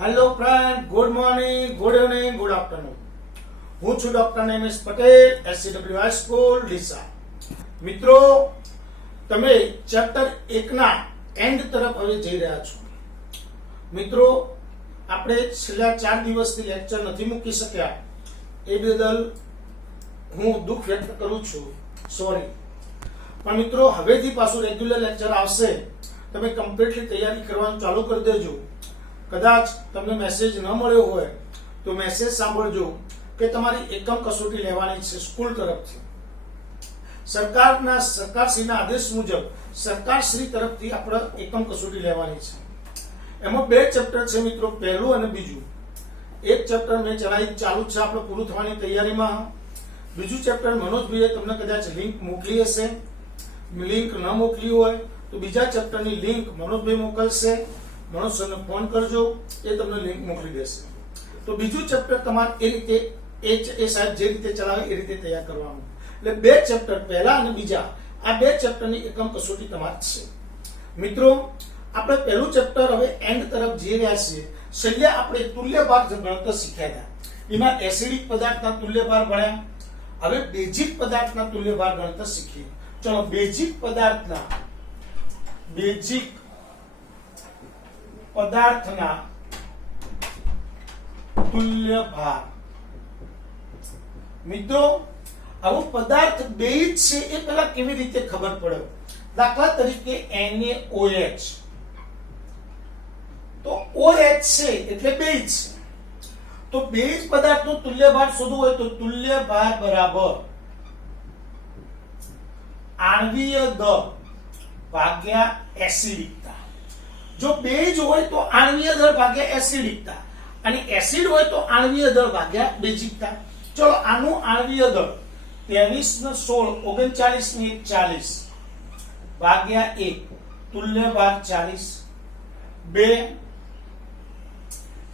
Hello friend, good morning, good evening, good afternoon. હું છું doctor Nemis Patel, SCW high school Deesa. મિત્રો, તમે ચેપ્ટર 1 ના એન્ડ તરફ હવે જઈ રહ્યા છો. મિત્રો, આપણે છેલ્લા 4 દિવસથી લેક્ચર નથી મૂકી શક્યા એ બદલ હું દુઃખ વ્યક્ત કરું છું. સોરી. પણ મિત્રો, હવેથી પાછું રેગ્યુલર લેક્ચર આવશે. તમે કમ્પ્લીટલી તૈયારી કરવાનું ચાલુ કરી દેજો. કદાચ તમને મેસેજ ન મળ્યો હોય તો મેસેજ સાંભળજો કે તમારી એકમ કસોટી લેવાની છે સ્કૂલ તરફથી. સરકારશ્રીના આદેશ મુજબ સરકારશ્રી તરફથી આપણે એકમ કસોટી લેવાની છે. એમાં 2 ચેપ્ટર છે મિત્રો, પહેલું અને બીજું. એક ચેપ્ટર મેં ચલાવી ચાલુ છે, આપણે પૂરું થવાની તૈયારીમાં. બીજું ચેપ્ટર મનોજભાઈએ તમને કદાચ લિંક મોકલી હશે. લિંક ન મોકલી હોય તો બીજા ચેપ્ટરની લિંક મનોજભાઈ મોકલશે. મનોજ સરને ફોન કરજો, એ તમને લિંક મોકલી દેશે. તો બીજું ચેપ્ટર તમારે એ રીતે એ સાહેબ જે રીતે ચલાવે એ રીતે તૈયાર કરવાનું. એટલે 2 ચેપ્ટર, પહેલા અને બીજા, આ 2 ચેપ્ટરની એકમ કસોટી તમારી છે. મિત્રો, આપણે પહેલું ચેપ્ટર હવે એન્ડ તરફ જઈ રહ્યા છીએ. છેલ્લે આપણે તુલ્યભાર ગણતર શીખ્યા હતા. એમાં એસિડિક પદાર્થના તુલ્યભાર ભણ્યા. હવે બેઝિક પદાર્થના તુલ્યભાર ગણતર શીખીએ. ચલો, બેઝિક પદાર્થના તુલ્યભાર. મિત્રો, આવો પદાર્થ બેઝ છે એ પેલા કેવી રીતે ખબર પડે? દાખલા તરીકે NaOH. તો OH છે એટલે બેઝ છે. તો બેઝ પદાર્થનો તુલ્યભાર શોધવો હોય તો તુલ્યભાર બરાબર આણ્વીય દળ ભાગ્યા એસિડિકતા. જો બેઝ હોય તો આણ્વીય દળ ભાગ્યા એસિડિકતા, અને એસિડ હોય તો આણ્વીય દળ ભાગ્યા બેઝિકતા. ચલો, આનું આણ્વીય દળ 23 ને 16 39 ને 40 ભાગ્યા 1, તુલ્યભાર 40. 2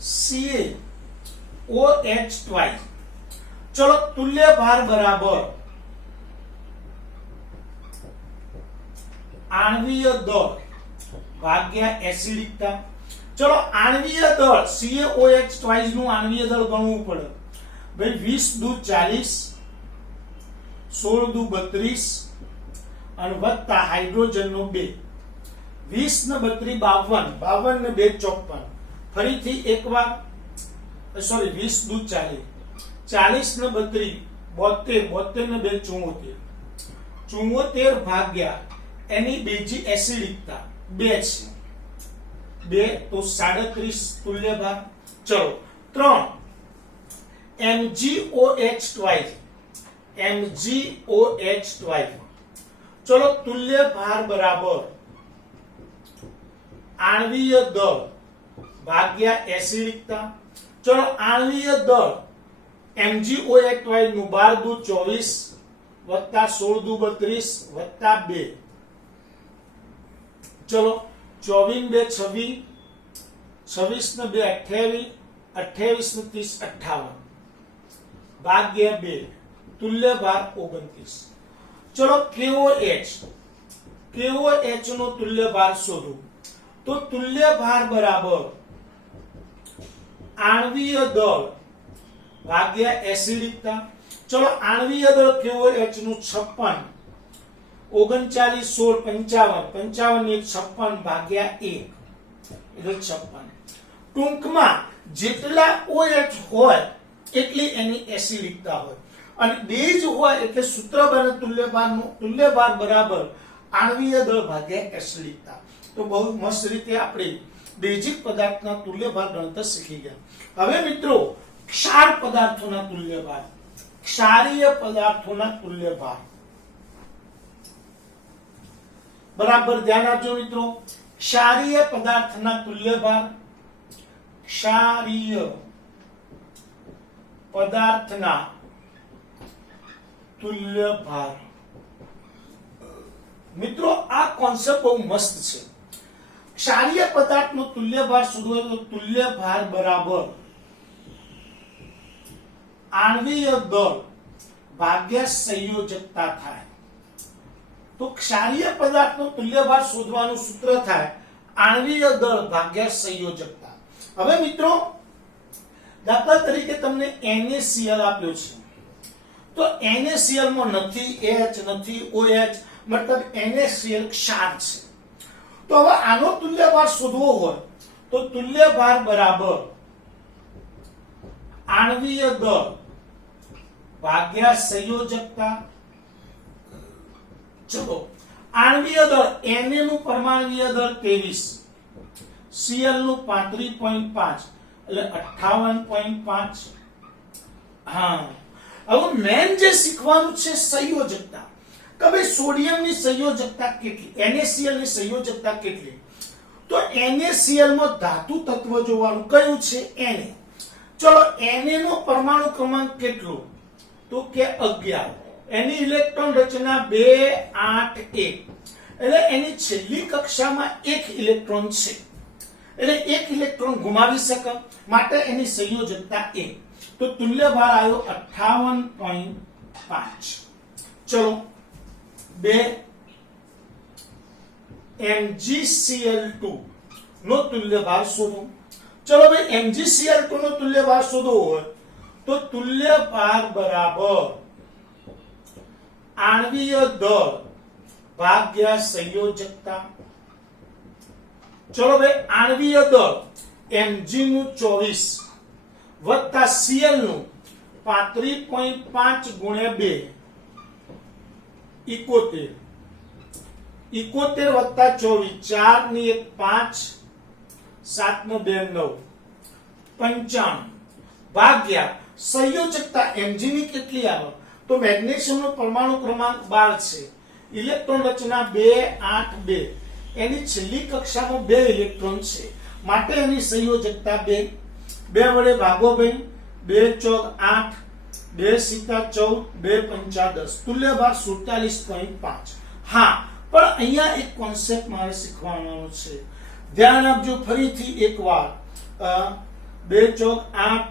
CaOH ટ્વાઇસ. ચલો, તુલ્યભાર બરાબર આણ્વીય દળ ભાગ્યા એસિડિકતા. ચલો, આણ્વીય દળ CaOH ટ્વાઇસ નું આણ્વીય દળ ગણવું પડે. ભાઈ 20 દુ 40, 16 દુ 32 અને વત્તા હાઇડ્રોજન નો 2. 20 ને 32 52, 52 ને 2 54. ફરીથી એકવાર, સોરી, 20 દુ 40, 40 ને 32 72, 72 ને 2 74, 74 ભાગ્યા એની બેઝિક એસિડિકતા 2 છે. 2 તો 37 તુલ્યભાર. ચલો, 3 MgOH ટ્વાઇસ. MgOH twice. ચલો, તુલ્યભાર બરાબર આણ્વીય દળ ભાગ્યા એસિડિકતા. ચલો, આણ્વીય દળ MgOH ટ્વાઇસ નું 12 દુ 24 વત્તા 16 દુ 32 વત્તા 2. ચલો, 24 ને 2 26, 26 ને 2 28, 28 ને 30 58 ભાગ્યા 2, તુલ્યભાર 29. ચલો, KOH નો તુલ્યભાર શોધો. તો તુલ્યભાર બરાબર આણ્વીય દળ ભાગ્યા એસિડિકતા. ચલો, આણ્વીય દળ KOH નું 56, 39 16 55, 55 ને 56 ભાગ્યા 1 એટલે 56. ટૂંકમાં જેટલા OH હોય એટલી એની એસિડિકતા હોય, અને બેઝ હોય એટલે સૂત્ર બને તુલ્યભાર બરાબર આણ્વીય દળ ભાગ્યા એસિડિકતા. તો બહુ મસ્ત રીતે આપણે બેઝિક પદાર્થના તુલ્યભાર ગણતર શીખી ગયા. હવે મિત્રો, ક્ષાર પદાર્થોના તુલ્યભાર, ક્ષારીય પદાર્થોના તુલ્યભાર. બરાબર ધ્યાન આપજો મિત્રો. ક્ષારીય પદાર્થના તુલ્યભાર. ક્ષારીય પદાર્થના તુલ્યભાર. મિત્રો, આ કોન્સેપ્ટ બહુ મસ્ત છે. ક્ષારીય પદાર્થનો તુલ્યભાર શોધવો તો તુલ્યભાર બરાબર આણ્વીય દળ ભાગ્યા સંયોજકતા થાય. તો ક્ષારીય પદાર્થનો તુલ્યભાર શોધવાનું સૂત્ર થાય આણ્વીય દળ ભાગ્યા સંયોજકતા. હવે મિત્રો દાખલા તરીકે તમને NaCl આપ્યો છે, તો NaCl માં નથી H નથી OH, મતલબ NaCl ક્ષાર છે. તો હવે આનો તુલ્યભાર શોધવો હોય તો તુલ્યભાર બરાબર આણ્વીય દળ ભાગ્યા સંયોજકતા. ચલો આણ્વીય દળ Na નું પરમાણ્વીય દળ 23, Cl નું 35.5 એટલે 58.5. હા, હવે મેન જે શીખવાનું છે સંયોજકતા, કે ભાઈ સોડિયમની સંયોજકતા કેટલી, NaCl ની સંયોજકતા કેટલી. તો NaCl માં ધાતુ તત્વ જોવાનું કયું છે Na. ચલો Na નો પરમાણુ ક્રમાંક કેટલો, તો કે 11. એની ઇલેક્ટ્રોન રચના 2 8 1 એટલે એની છેલ્લી કક્ષામાં એક ઇલેક્ટ્રોન છે, એટલે એક ઇલેક્ટ્રોન ગુમાવી શકે, માટે એની સંયોજકતા 1. તો તુલ્યભાર આવ્યો 58.5. ચલો 2 MgCl2 નો તુલ્યભાર શોધો. ચલો ભાઈ MgCl2 નો તુલ્યભાર શોધવો હોય તો તુલ્યભાર બરાબર આણ્વીય દળ ભાગ્યા સંયોજકતા. ચલો ભાઈ આણ્વીય દળ Mg નું 24 વત્તા Cl નું 35.5 ગુણ્યા 2 71 વત્તા 24 4 ની 1 5 7 નો 2 9 55 ભાગ્યા સંયોજકતા Mg ની કેટલી આવે, તો મેગ્નેશિયમ નો પરમાણુ ક્રમાંક 12 છે, ઇલેક્ટ્રોન રચના 2 8 2, એની છેલ્લી કક્ષામાં 2 ઇલેક્ટ્રોન છે, માટે એની સંયોજકતા 2. 2 વડે ભાગો ભાઈ, 2 ચોક 8, 2 સિક્કા 14, 2 પંચા 10, તુલ્યભાર 47.5. હા, પણ અહીંયા એક કોન્સેપ્ટ મારે શીખવાનો છે, ધ્યાન આપજો ફરીથી એકવાર. 2 ચોક 8,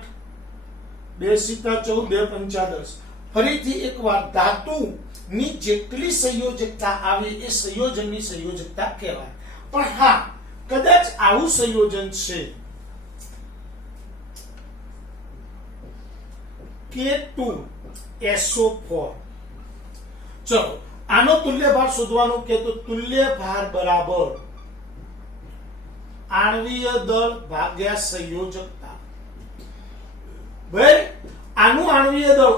2 સિક્કા 14, 2 પંચા 10, ફરીથી એકવાર ધાતુ ની જેટલી સંયોજકતા આવે એ સંયોજનની સંયોજકતા કહેવાય. પણ હા, કદાચ આવું સંયોજન છે K2SO4. ચલો આનો તુલ્યભાર શોધવાનું કે તો તુલ્યભાર બરાબર આણ્વીય દળ ભાગ્યા સંયોજકતા. ભાઈ આનું આણ્વીય દળ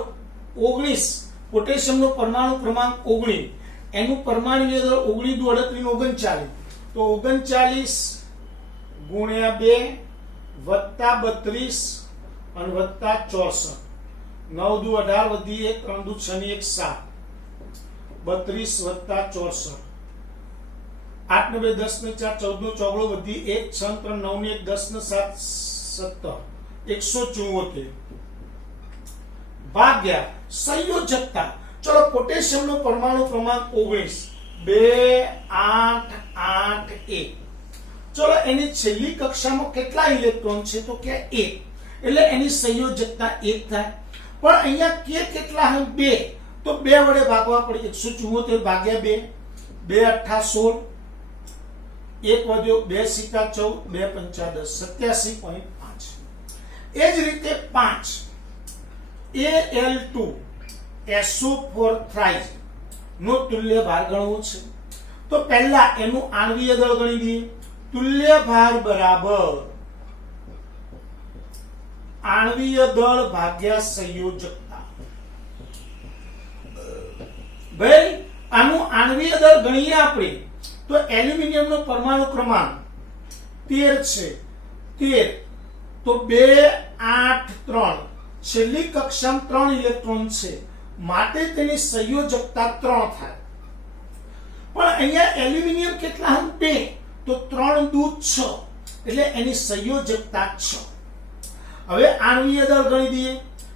19, પોટેશિયમ નો પરમાણુ ક્રમાંક 19, એનું પરમાણ્વીય દળ 19 × 38 તો 39 ગુણ્યા 2 વત્તા 32 અને વત્તા 64, 9 દુ 18 વધી 1, 3 દુ 6 ની 1 7, 32 વત્તા 64, 8 ને 2 10 ને 4 14 નો ચોગડો વધી 1, 6 3 9 ની 1 10 ને 7 17, 174 ભાગ્યા સંયોજકતા. ચલો પોટેશિયમ નો પરમાણુ ક્રમાંક 19 2 8 8 1. ચલો એની છેલ્લી કક્ષામાં કેટલા ઇલેક્ટ્રોન છે, તો કે 1, એટલે એની સંયોજકતા 1 થાય. પણ અહીંયા કે કેટલા હે 2, તો 2 વડે ભાગવા પડે, 174 ભાગ્યા 2, 2 8 16, 1 વધ્યો, 2 સિક્કા 14, 2 પંચા 10, 87.5. એ જ રીતે 5 Al2SO4 થ્રાઇઝ નો તુલ્યભાર ગણવો છે. તો પહેલા એનું આણ્વીય દળ ગણી દઈએ. તુલ્યભાર બરાબર આણ્વીય દળ ભાગ્યા સંયોજકતા. ભાઈ આનું આણ્વીય દળ ગણીએ આપણે તો એલ્યુમિનિયમ નો પરમાણુ ક્રમાંક 13 છે, 13 તો 2 8 3, છેલ્લી કક્ષામાં 3 ઇલેક્ટ્રોન છે, માટે તેની સંયોજકતા 3 થાય. પણ અહીંયા એલ્યુમિનિયમ કેટલા હમ 2, તો 3 દુ 6, એટલે એની સંયોજકતા 6. હવે આણ્વીય દળ ગણી દઈએ.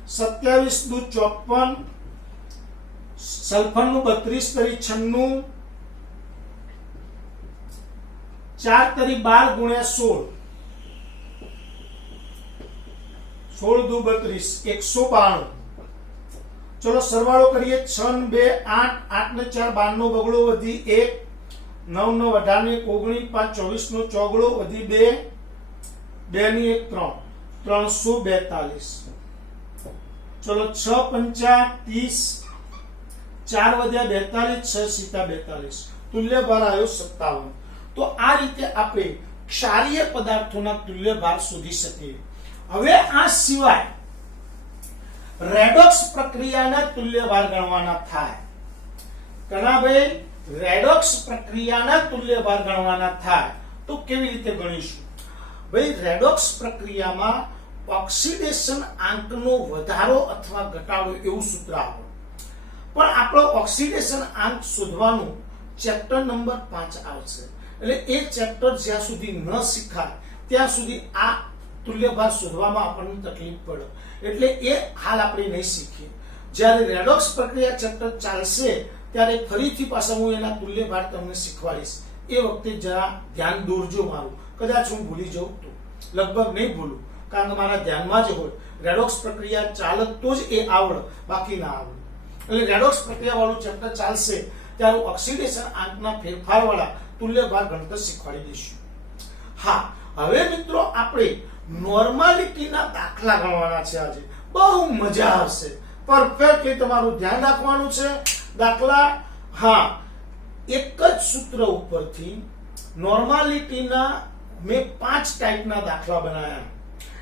27 દુ 54, સલ્ફર નું 32 તરી 96, 4 તરી 12 ગુણ્યા 16, 16 દુ 32, 192. ચલો સરવાળો કરીએ. 6 ને 2 8, 8 ને 4 12 નો બગડો વધી 1, 9 નો 18 ને 19, 5 24 નો ચોગડો વધી 2, 2 ની 1 3 342 चलो 6 पंचा 30 4 વધ્યા 42 6 સીતા 42 तुल्य भार आयो 57 तो आ रीते આપણે ક્ષારીય પદાર્થોના તુલ્ય ભાર શોધી શકીએ હવે આ સિવાય રેડોક્સ પ્રક્રિયાના તુલ્ય ભાર ગણવાના થાય કના ભાઈ રેડોક્સ પ્રક્રિયાના તુલ્ય ભાર ગણવાના થાય તો કેવી રીતે ગણીશું ભાઈ રેડોક્સ પ્રક્રિયામાં ઓક્સિડેશન આંકનો વધારો અથવા ઘટાડો એવું સૂત્ર આવે પણ આપણો ઓક્સિડેશન આંક શોધવાનું ચેપ્ટર નંબર 5 આવશે એટલે એ ચેપ્ટર જ્યાં સુધી ન શીખાય ત્યાં સુધી આ તુલ્યભાર શોધવામાં આપણને તકલીફ પડે એટલે એ હાલ આપણે નહીં શીખીએ જ્યારે રેડોક્સ પ્રક્રિયા ચેપ્ટર ચાલશે ત્યારે ફરીથી પાછા હું એના તુલ્યભાર તમને શીખવાડીશ એ વખતે જરા ધ્યાન દોરજો મારું કદાચ હું ભૂલી જાઉં તો લગભગ નહીં ભૂલું કારણ કે મારા ધ્યાનમાં જ હોય રેડોક્સ પ્રક્રિયા ચાલે તો જ એ આવડે બાકી ના આવડે એટલે રેડોક્સ પ્રક્રિયા વાળું ચેપ્ટર ચાલશે ત્યારે ઓક્સિડેશન આંકના ફેરફાર વાળા તુલ્યભાર ગણતર શીખવાડી દઈશું હા હવે મિત્રો આપણે નોર્માલિટીના દાખલા ગણવાના છે આજે બહુ મજા આવશે પરફેક્ટલી તમારું ધ્યાન રાખવાનું છે દાખલા હા એક જ સૂત્ર ઉપરથી નોર્માલિટીના મેં 5 ટાઈપના દાખલા બનાવ્યા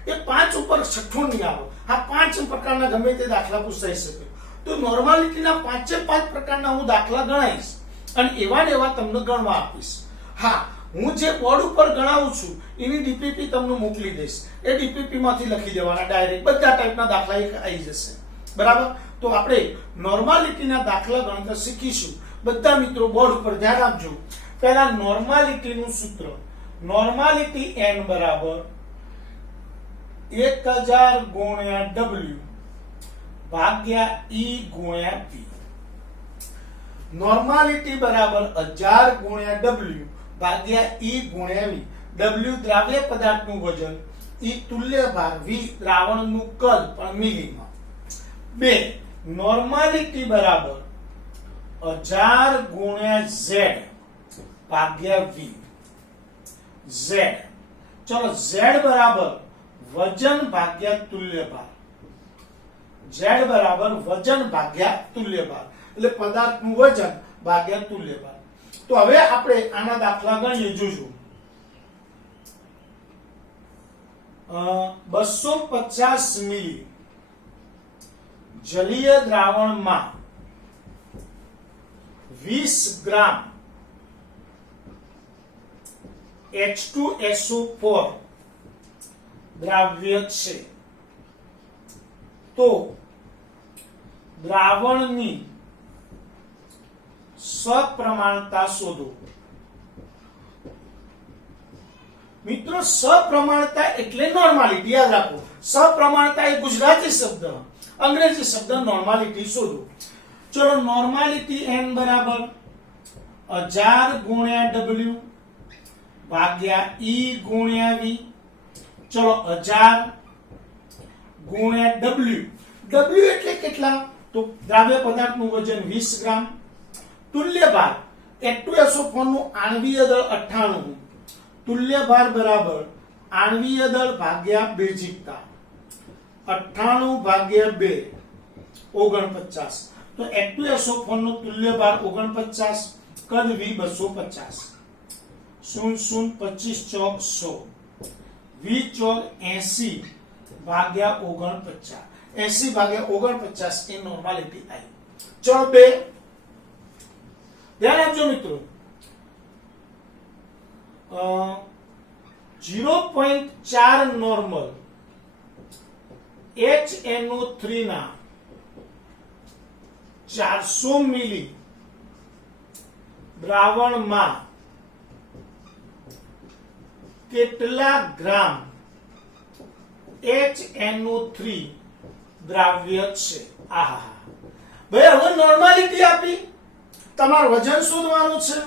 એ 5 ઉપર છઠ્ઠો નહીં આવે હા 5 પ્રકારના ગમે તે દાખલા પૂછાઈ શકે તો નોર્માલિટીના 5 પ્રકારના હું દાખલા ગણાવીશ અને એવા ને એવા તમને ગણવા આપીશ હા હું જે બોર્ડ ઉપર ગણાવું છું એની ડીપીપી તમને મોકલી દઈશ એ ડીપીપી માંથી લખી દેવાના ડાયરેક્ટ બધા ટાઈપના દાખલા એક આવી જશે બરાબર તો આપણે નોર્માલિટીના દાખલા ગણતર શીખીશું બધા મિત્રો બોર્ડ ઉપર ધ્યાન આપજો પહેલા નોર્માલિટીનું સૂત્ર નોર્માલિટી n બરાબર 1000 ગુણ્યા w ભાગ્યા e ગુણ્યા v નોર્માલિટી બરાબર 1000 ગુણ્યા w ભાગ્યા e ગુણ્યા v w દ્રાવ્ય પદાર્થનું વજન e તુલ્ય ભાર v દ્રાવણનું કદ પણ મિલીમાં 2 નોર્માલિટી બરાબર 1000 ગુણ્યા z ભાગ્યા v z ચલો z બરાબર વજન ભાગ્યા તુલ્ય ભાર z બરાબર વજન ભાગ્યા તુલ્ય ભાર એટલે પદાર્થનું વજન ભાગ્યા તુલ્ય ભાર તો હવે આપણે આના દાખલા ગણીએ જોજો 250 મિલી જલીય દ્રાવણમાં 20 ગ્રામ H2SO4 દ્રાવ્ય છે તો દ્રાવણની સપ્રમાણતા શોધો મિત્રો સપ્રમાણતા એટલે નોર્માલિટી યાદ રાખો સપ્રમાણતા એ ગુજરાતી શબ્દ અંગ્રેજી શબ્દ નોર્માલિટી શોધો ચલો નોર્માલિટી n બરાબર 1000 ગુણ્યા w ભાગ્યા e ગુણ્યા v ચલો 1000 ગુણ્યા w એટલે કેટલા તો દ્રાવ્ય પદાર્થનું વજન 20 ગ્રામ તુલ્ય ભાર H2SO4 નું આણ્વીય દળ 98 તુલ્ય ભાર બરાબર આણ્વીય દળ ભાગ્યા બેઝિકતા 98 ભાગ્યા 2 49 તો H2SO4 નું તુલ્ય ભાર 49 કદ v 250 00 25 ચોક 100 v ચોક 80 ભાગ્યા 49 80 ભાગ્યા 49 એ નોર્માલિટી આવી ચલો 2 ધ્યાન આપજો મિત્રો 0.4 નોર્મલ HNO3 ના 400 મિલી દ્રાવણમાં કેટલા ગ્રામ HNO3 દ્રાવ્ય છે આહા ભાઈ હવે નોર્માલિટી આપી તમારું વજન શોધવાનું છે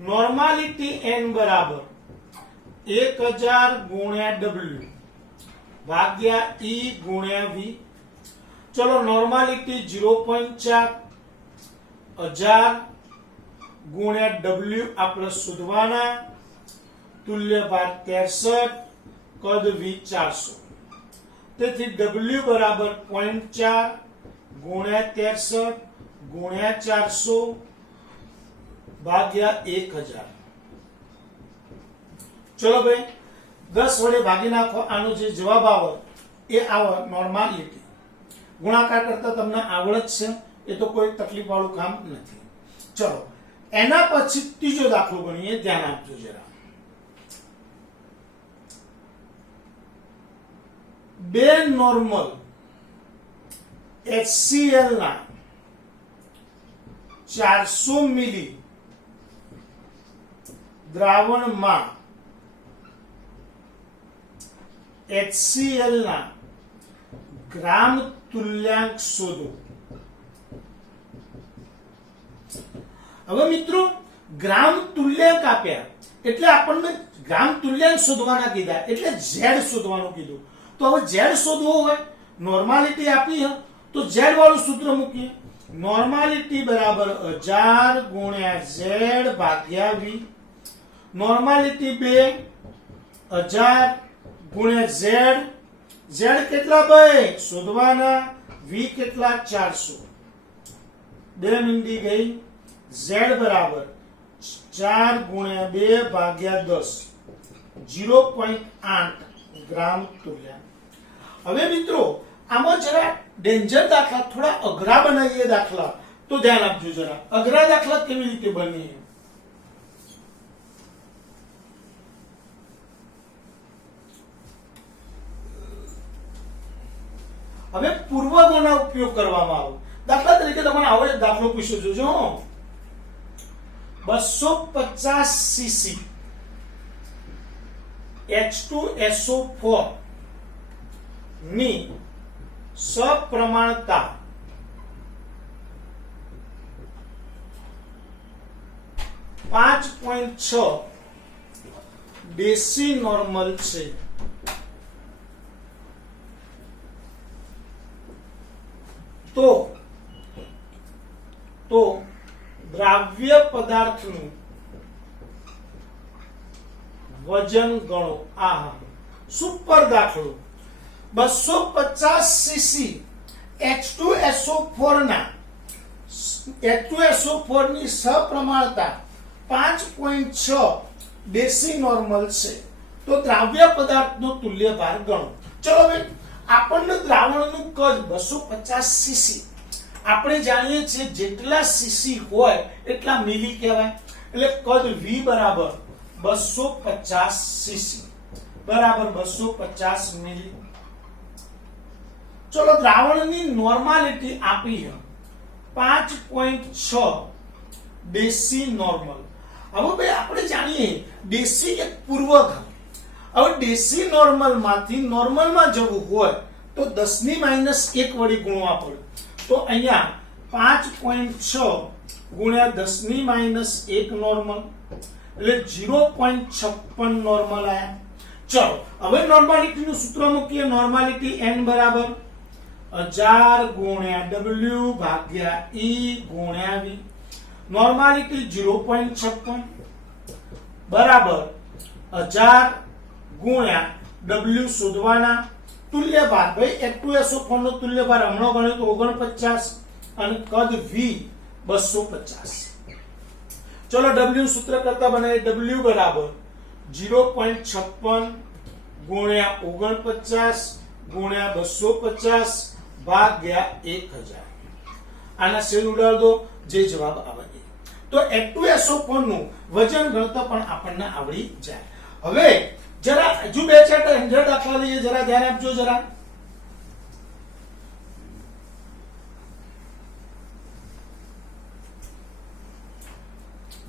નોર્માલિટી n બરાબર 1000 ગુણ્યા w ભાગ્યા e ગુણ્યા v ચલો નોર્માલિટી 0.4 1000 ગુણ્યા w આપણે શોધવાના તુલ્ય ભાર 63 કદ V 400 તેથી W બરાબર 0.4 ગુણ્યા 63 ગુણ્યા 400 ભાગ્યા 1000. ચલો ભાઈ 10 વડે ભાગી નાખો. આનો જે જવાબ આવે એ આવે નોર્માલિટી. ગુણાકાર કરતા તમને આવડત છે, એ તો કોઈ તકલીફ વાળું કામ નથી. ચલો એના પછી ત્રીજો દાખલો ગણીએ, ધ્યાન આપજો જરા. બે નોર્મલ HCl ના 400 મિલી દ્રાવણમાં HCl ના ગ્રામ તુલ્યાંક શોધો. હવે મિત્રો ગ્રામ તુલ્યાંક આપ્યા એટલે આપણને ગ્રામ તુલ્યાંક શોધવાના કીધા એટલે Z શોધવાનું કીધું. તો હવે Z શોધવો હોય, નોર્માલિટી આપી તો Z વાળું સૂત્ર મૂકીએ. નોર્માલિટી બરાબર 1000 ગુણ્યા Z ભાગ્યા V. નોર્માલિટી 2000 ગુણ્યા Z. Z કેટલા ભાઈ શોધવાના, V કેટલા 400. 2 મીંડી ગઈ. Z બરાબર 4 ગુણ્યા 2 ભાગ્યા 10 0.8 ગ્રામ તુલ્યાંક. હવે મિત્રો આમાં જરા ડેન્જર દાખલા, થોડા અઘરા બનાવીએ દાખલા, તો ધ્યાન આપજો જરા. અઘરા દાખલા કેવી રીતે બને? હવે પૂર્વગોના ઉપયોગ કરવામાં આવે. દાખલા તરીકે તમને આવો એક દાખલો પૂછ્યો જોજો. 250 સીસી H2SO4 ની સપ્રમાણતા 5.6 ડેસી નોર્મલ છે. તો દ્રાવ્ય પદાર્થનું વજન ગણો. આ સુપર દાખલો. 250 સીસી H2SO4 ની સપ્રમાણતા 5.6 ડેસી નોર્મલ છે. તો દ્રાવ્ય પદાર્થનો તુલ્ય ભાર ગણો. ચલો ભાઈ, આપણને દ્રાવણનું કદ 250 સીસી. આપણે જાણીએ છીએ જેટલા સીસી હોય એટલા મિલી કહેવાય. એટલે કદ V બરાબર 250 સીસી બરાબર 250 મિલી. ચલો દ્રાવણની નોર્માલિટી આપી 5.6 ડેસી નોર્મલ. હવે ભાઈ આપણે જાણીએ ડેસી એક પૂર્વઘાત. હવે ડેસી નોર્મલ માંથી નોર્મલ માં જવું હોય તો 10 ની -1 વડે ગુણવા પડે. તો અહીંયા 5.6 ગુણ્યા 10 ની -1 નોર્મલ એટલે 0.56 નોર્મલ આયા. ચલો હવે નોર્માલિટી નું સૂત્ર મૂકીએ. નોર્માલિટી n બરાબર 1000 ગુણ્યા W ભાગ્યા E ગુણ્યા V. નોર્માલિટી 0.56 બરાબર 1000 ગુણ્યા W શોધવાના. તુલ્ય ભાર ભાઈ H2SO4 નો તુલ્ય ભાર હમણાં ગણ્યો તો 49 અને કદ V 250. ચલો W સૂત્ર કરતા બનાવીએ. W બરાબર 0.56 ગુણ્યા 49 ગુણ્યા 250 ભાગ્યા 1000. આના સેલ ઉડાડ દો, જે જવાબ આવે. તો H2SO4 નું વજન ગણતા પણ આપણને આવડી જાય. હવે જરા હજુ 2-4 દાખલા લઈએ, જરા ધ્યાન આપજો જરા.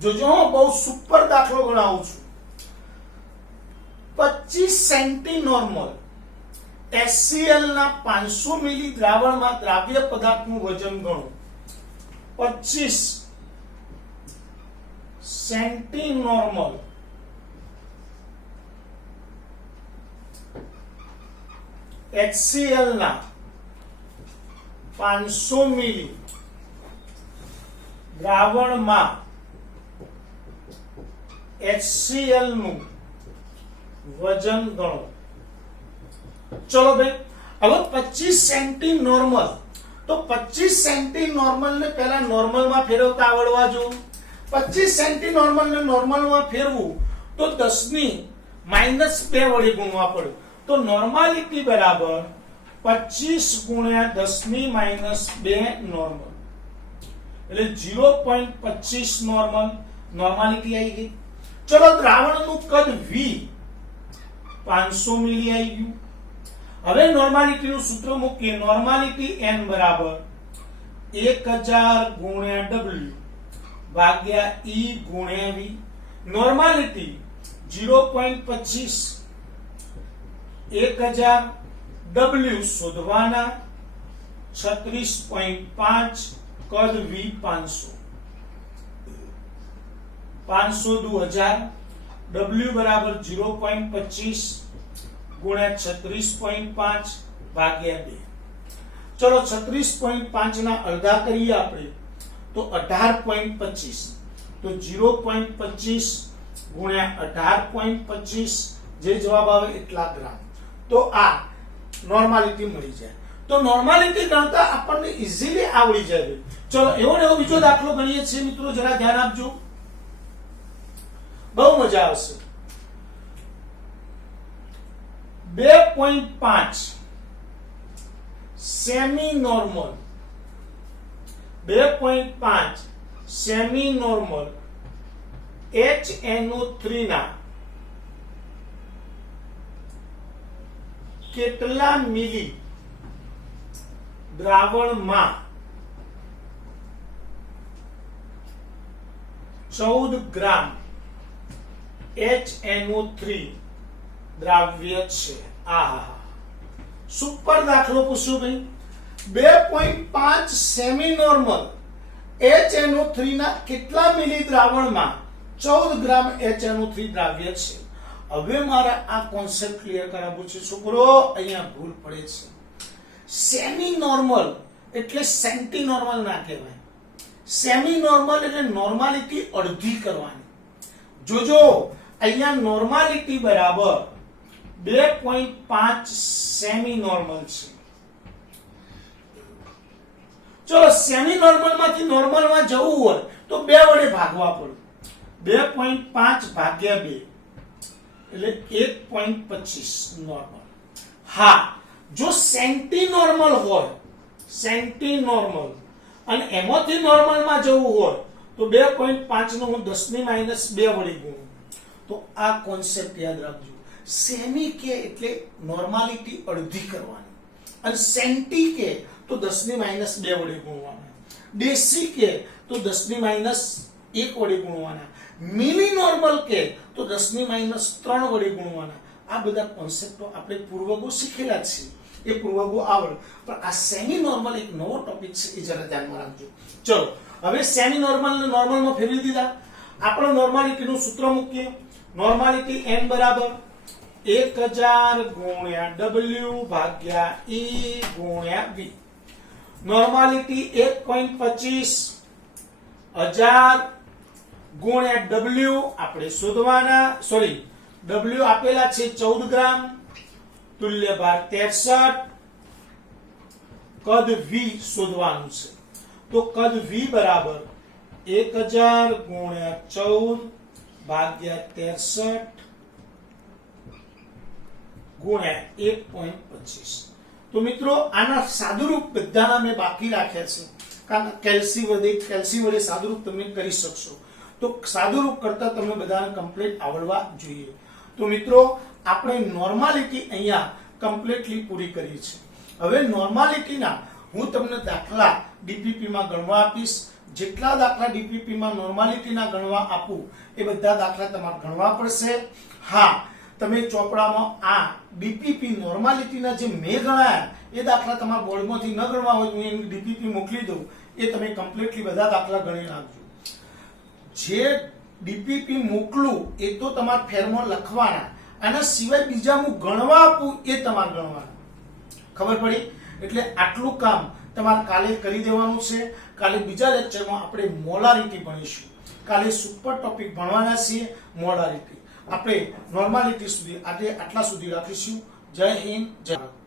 જોજો બહુ સુપર દાખલો ગણાવું છું. 25 સેન્ટી નોર્મલ HCl ના 500 મિલી દ્રાવણમાં દ્રાવ્ય પદાર્થનું વજન ગણો. 25 સેન્ટી નોર્મલ HCl ના 500 મિલી દ્રાવણમાં HCl નું વજન ગણો. ચલો ભાઈ, હવે 25 સેન્ટી નોર્મલ, તો 25 સેન્ટી નોર્મલ ને પહેલા નોર્મલ માં ફેરવતા આવડવા જો. 25 સેન્ટી નોર્મલ ને નોર્મલ માં ફેરવું તો 10 ની -2 વડે ગુણવા પડે. તો નોર્માલિટી બરાબર 25 ગુણ્યા 10 ની -2 નોર્મલ, એટલે 0.25 નોર્મલ. નોર્માલિટી આવી ગઈ. ચલો, દ્રાવણનું કદ V 500 મિલી આવી ગયું. હવે નોર્માલિટી નું સૂત્ર મૂકીએ. નોર્માલિટી n બરાબર 1000 ગુણ્યા W ભાગ્યા E ગુણ્યા V. નોર્માલિટી 0.25 1000 W શોધવાના, 36.5 કદ V 500, 500 દુ 1000, W બરાબર 0.25 ગુણ્યા 36.5 ભાગ્યા 2. ચલો, 36.5 ના અડધા કરીએ આપણે તો 18.25, તો 0.25 ગુણ્યા 18.25 જે જવાબ આવે એટલા ગ્રામ. તો આ નોર્માલિટી મળી જાય. તો નોર્માલિટી ગણતા આપણને ઈઝીલી આવડી જાય. ચલો, એવો ને એવો બીજો દાખલો ગણીએ છીએ મિત્રો, જરા ધ્યાન આપજો, બહુ મજા આવશે. 2.5 semi normal, 2.5 semi normal HNO3 ના કેટલા મિલી દ્રાવણમાં 14 ગ્રામ HNO3 દ્રાવ્ય છે. આહા, સુપર દાખલો પૂછ્યો ભાઈ. 2.5 સેમી નોર્મલ HNO3 ના કેટલા મિલી દ્રાવણમાં 14 ગ્રામ HNO3 દ્રાવ્ય છે. હવે મારા આ કોન્સેપ્ટ ક્લિયર કરાવવો છે છોકરો, અહીંયા ભૂલ પડે છે. સેમી નોર્મલ એટલે સેન્ટી નોર્મલ ના કહેવાય. સેમી નોર્મલ એટલે નોર્માલિટી અડધી કરવાની. જોજો, અહીંયા નોર્માલિટી બરાબર 2.5 સેમી નોર્મલ છે. ચલો, સેમી નોર્મલ માંથી નોર્મલ માં જવું હોય તો 2 વડે ભાગવા પડે. 2.5 ભાગ્યા 2 એટલે 1.25 નોર્મલ. હા, જો સેન્ટી નોર્મલ હોય, સેન્ટી નોર્મલ, અને એમાંથી નોર્મલ માં જવું હોય તો 2.5 નો હું 10 ની -2 વડે ગુણું. તો આ કોન્સેપ્ટ યાદ રાખજો. સેમી કે એટલે નોર્માલિટી અડધી કરવાની, અને સેન્ટી કે તો 10 ની -2 વડે ગુણવાના, ડેસી કે તો 10 ની -1 વડે ગુણવાના, મિલી નોર્મલ કે તો 10 ની -3 વડે ગુણવાના. આ બધા કોન્સેપ્ટો આપણે પૂર્વગો શીખેલા છે, એ પૂર્વગો આવડે. પણ આ સેમી નોર્મલ એક નવો ટોપિક છે, એ જરા ધ્યાનમાં રાખજો. ચલો, હવે સેમી નોર્મલ ને નોર્મલ માં ફેરવી દીધા. આપણે નોર્માલિટી નું સૂત્ર મૂકીએ. નોર્માલિટી n બરાબર 1000 ગુણ્યા W ભાગ્યા E ગુણ્યા V. નોર્માલિટી 1.25 1000 ગુણ્યા W આપણે શોધવાના, સોરી W આપેલા છે 14 ગ્રામ, તુલ્ય ભાર 63, કદ V શોધવાનું છે. તો કદ V બરાબર 1000 ગુણ્યા 14 ભાગ્યા 63 ગુણ્યા 1.25. તો મિત્રો, આના સાદુરૂપ બધાના મેં બાકી રાખ્યા છે, કારણ કે કેલ્સી વડે સાદુરૂપ તમે કરી શકશો. તો સાદુરૂપ કરતા તમને બધાને કમ્પ્લીટ આવડવા જોઈએ. તો મિત્રો, આપણે નોર્માલિટી અહીંયા કમ્પ્લીટલી પૂરી કરી છે. હવે નોર્માલિટીના હું તમને દાખલા ડીપીપી માં ગણવા આપીશ. જેટલા દાખલા ડીપીપી માં નોર્માલિટીના ગણવા આપું એ બધા દાખલા તમારે ગણવા પડશે. હા, તમે ચોપડામાં આ ડીપીપી નોર્માલિટીના જે મેં ગણાયા એ દાખલા તમારા બોર્ડમાંથી ન ગણવા હોય, હું એની ડીપીપી મોકલી દઉં, એ તમે કમ્પ્લીટલી બધા દાખલા ગણી નાખજો. જે ડીપીપી મોકલું એ તો તમારે ફેરમાં લખવાના, આના સિવાય બીજા હું ગણવા આપું એ તમારે ગણવાના. ખબર પડી? એટલે આટલું કામ તમારે કાલે કરી દેવાનું છે. કાલે બીજા લેક્ચરમાં આપણે મોલારિટી ભણીશું. કાલે સુપર ટોપિક ભણવાના છીએ, મોલારિટી. આપણે નોર્માલિટી સુધી આજે આટલા સુધી રાખીશું. જય હિન્દ જય ભારત.